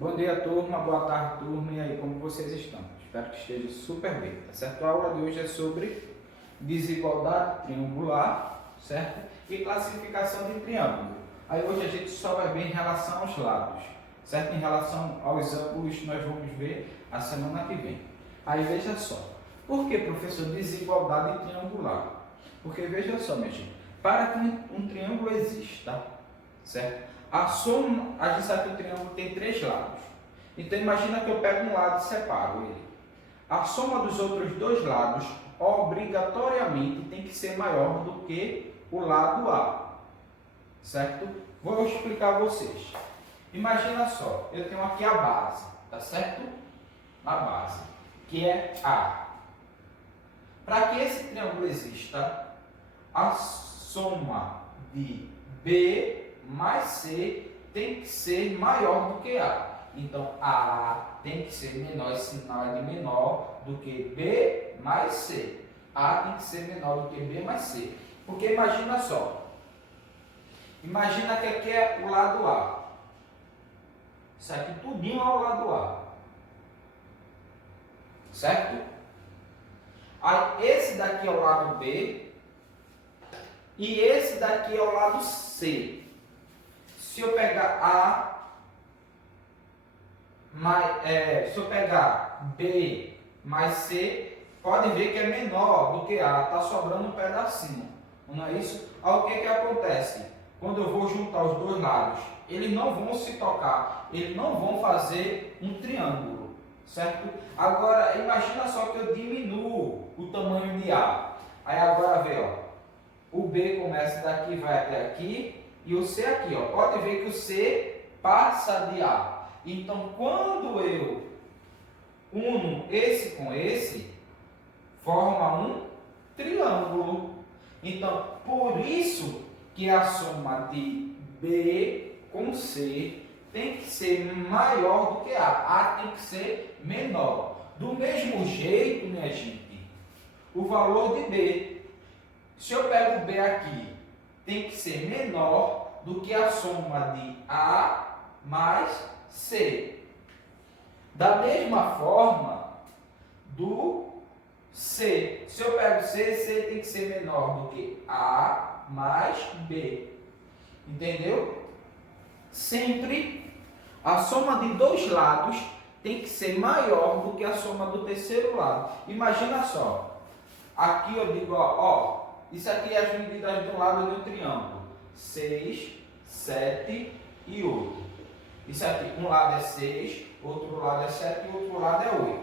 Bom dia, turma. Boa tarde, turma. E aí, como vocês estão? Espero que esteja super bem, tá certo? A aula de hoje é sobre desigualdade triangular, certo? E classificação de triângulo. Aí hoje a gente só vai ver em relação aos lados, certo? Em relação aos ângulos, nós vamos ver a semana que vem. Aí veja só. Por que, professor, desigualdade triangular? Porque veja só, minha gente, para que um triângulo exista, certo? A soma, a gente sabe que o triângulo tem três lados. Então imagina que eu pego um lado e separo ele. A soma dos outros dois lados obrigatoriamente tem que ser maior do que o lado A, certo? Vou explicar a vocês. Imagina só, eu tenho aqui a base, tá certo? A base, que é A. Para que esse triângulo exista, a soma de B mais C tem que ser maior do que A. Então, A tem que ser menor, esse sinal é de menor do que B mais C. A tem que ser menor do que B mais C. Porque imagina só. Imagina que aqui é o lado A. Isso aqui tudinho é o lado A. Certo? Aí, esse daqui é o lado B. E esse daqui é o lado C. Se eu pegar se eu pegar B mais C, pode ver que é menor do que A, está sobrando um pedacinho, não é isso? Aí o que acontece? Quando eu vou juntar os dois lados, eles não vão se tocar, eles não vão fazer um triângulo, certo? Agora, imagina só que eu diminuo o tamanho de A. Aí agora vê, ó, o B começa daqui, vai até aqui, e o C aqui, ó, pode ver que o C passa de A. Então, quando eu uno esse com esse, forma um triângulo. Então, por isso que a soma de B com C tem que ser maior do que A. A tem que ser menor. Do mesmo jeito, minha gente, o valor de B. Se eu pego B aqui, tem que ser menor do que a soma de A mais C. Da mesma forma, do C. Se eu pego C, C tem que ser menor do que A mais B. Entendeu? Sempre a soma de dois lados tem que ser maior do que a soma do terceiro lado. Imagina só. Aqui eu digo, ó, isso aqui é as medidas de um lado de um triângulo. 6, 7 e 8. Isso aqui, um lado é 6, outro lado é 7 e outro lado é 8.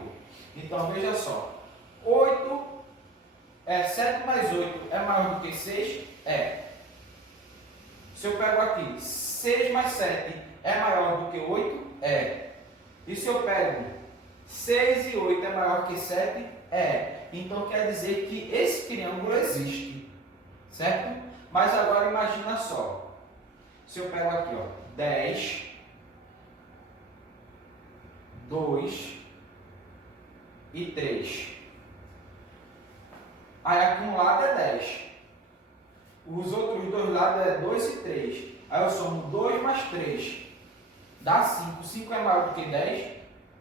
Então, veja só. 7 mais 8 é maior do que 6? É. Se eu pego aqui, 6 mais 7 é maior do que 8? É. E se eu pego 6 e 8 é maior que 7? É. Então, quer dizer que esse triângulo existe. Certo? Mas agora imagina só. Se eu pego aqui, ó, 10, 2 e 3. Aí aqui um lado é 10. Os outros dois lados é 2 e 3. Aí eu somo 2 mais 3. Dá 5. 5 é maior do que 10?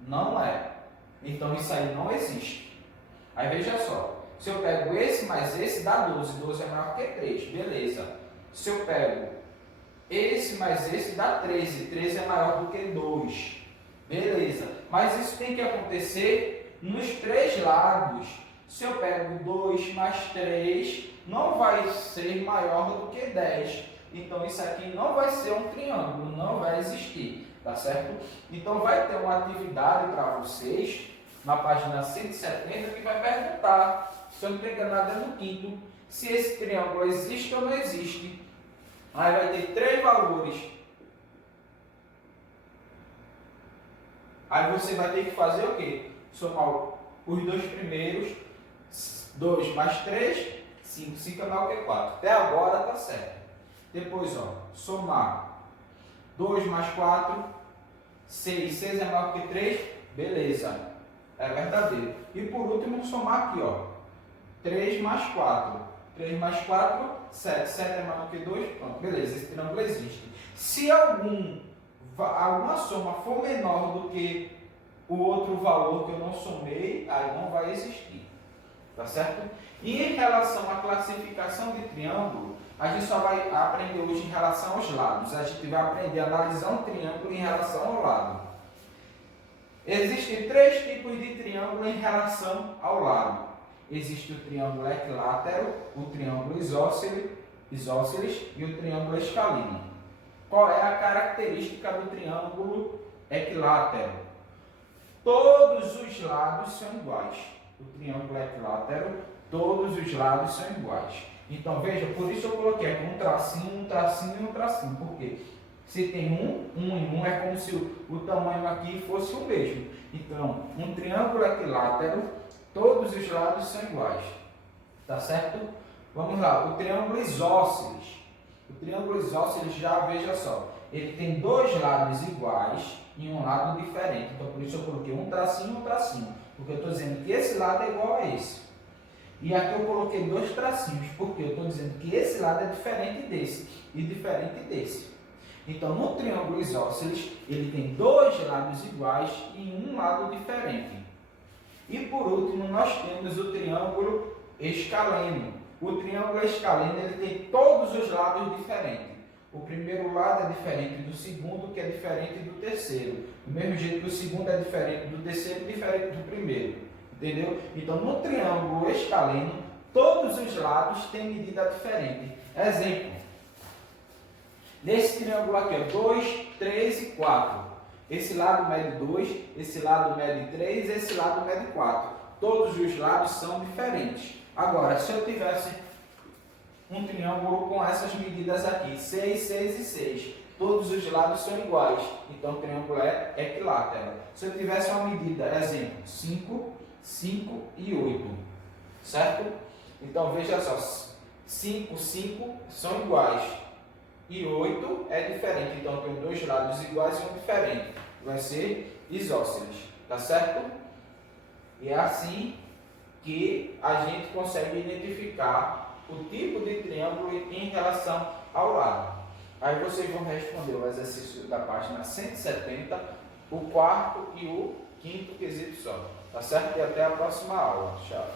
Não é. Então isso aí não existe. Aí veja só. Se eu pego esse mais esse, dá 12. 12 é maior que 3. Beleza. Se eu pego esse mais esse, dá 13. 13 é maior do que 2. Beleza. Mas isso tem que acontecer nos três lados. Se eu pego 2 mais 3, não vai ser maior do que 10. Então isso aqui não vai ser um triângulo, não vai existir. Tá certo? Então vai ter uma atividade para vocês na página 170 que vai perguntar, se eu não estou enganado, é no quinto, se esse triângulo existe ou não existe. Aí vai ter três valores. Aí você vai ter que fazer o quê? Somar os dois primeiros, 2 mais 3, 5. 5 é maior que 4. Até agora está certo. Depois, ó, somar 2 mais 4, 6. 6 é maior que 3, beleza. É verdadeiro. E por último, somar aqui, ó. 3 mais 4. 3 mais 4, 7. 7 é maior do que 2, pronto, beleza. Esse triângulo existe. Se algum alguma soma for menor do que o outro valor que eu não somei, aí não vai existir. Tá certo? E em relação à classificação de triângulo, a gente só vai aprender hoje em relação aos lados. A gente vai aprender a analisar um triângulo em relação ao lado. Existem 3 tipos de triângulo em relação ao lado. Existe o triângulo equilátero, o triângulo isósceles e o triângulo escaleno. Qual é a característica do triângulo equilátero? Todos os lados são iguais. O triângulo equilátero, todos os lados são iguais. Então, veja, por isso eu coloquei aqui um tracinho e um tracinho. Por quê? Se tem um e um, é como se o tamanho aqui fosse o mesmo. Então, um triângulo equilátero, todos os lados são iguais. Tá certo? Vamos lá, o triângulo isósceles. O triângulo isósceles, já veja só, ele tem 2 lados iguais e um lado diferente. Então, por isso eu coloquei um tracinho e um tracinho. Porque eu estou dizendo que esse lado é igual a esse. E aqui eu coloquei 2 tracinhos, porque eu estou dizendo que esse lado é diferente desse e diferente desse. Então, no triângulo isósceles, ele tem 2 lados iguais e um lado diferente. E por último, nós temos o triângulo escaleno. O triângulo escaleno, ele tem todos os lados diferentes. O primeiro lado é diferente do segundo, que é diferente do terceiro. Do mesmo jeito que o segundo é diferente do terceiro e diferente do primeiro. Entendeu? Então, no triângulo escaleno, todos os lados têm medida diferente. Exemplo. Nesse triângulo aqui, 2, 3 e 4. Esse lado mede 2, esse lado mede 3, esse lado mede 4. Todos os lados são diferentes. Agora, se eu tivesse um triângulo com essas medidas aqui, 6, 6 e 6, todos os lados são iguais. Então, o triângulo é equilátero. Se eu tivesse uma medida, exemplo, 5, 5 e 8. Certo? Então, veja só. 5, 5 são iguais. E 8 é diferente, então tem 2 lados iguais e um diferente. Vai ser isósceles, tá certo? E é assim que a gente consegue identificar o tipo de triângulo em relação ao lado. Aí vocês vão responder o exercício da página 170, o 4º e o 5º quesito só. Tá certo? E até a próxima aula. Tchau.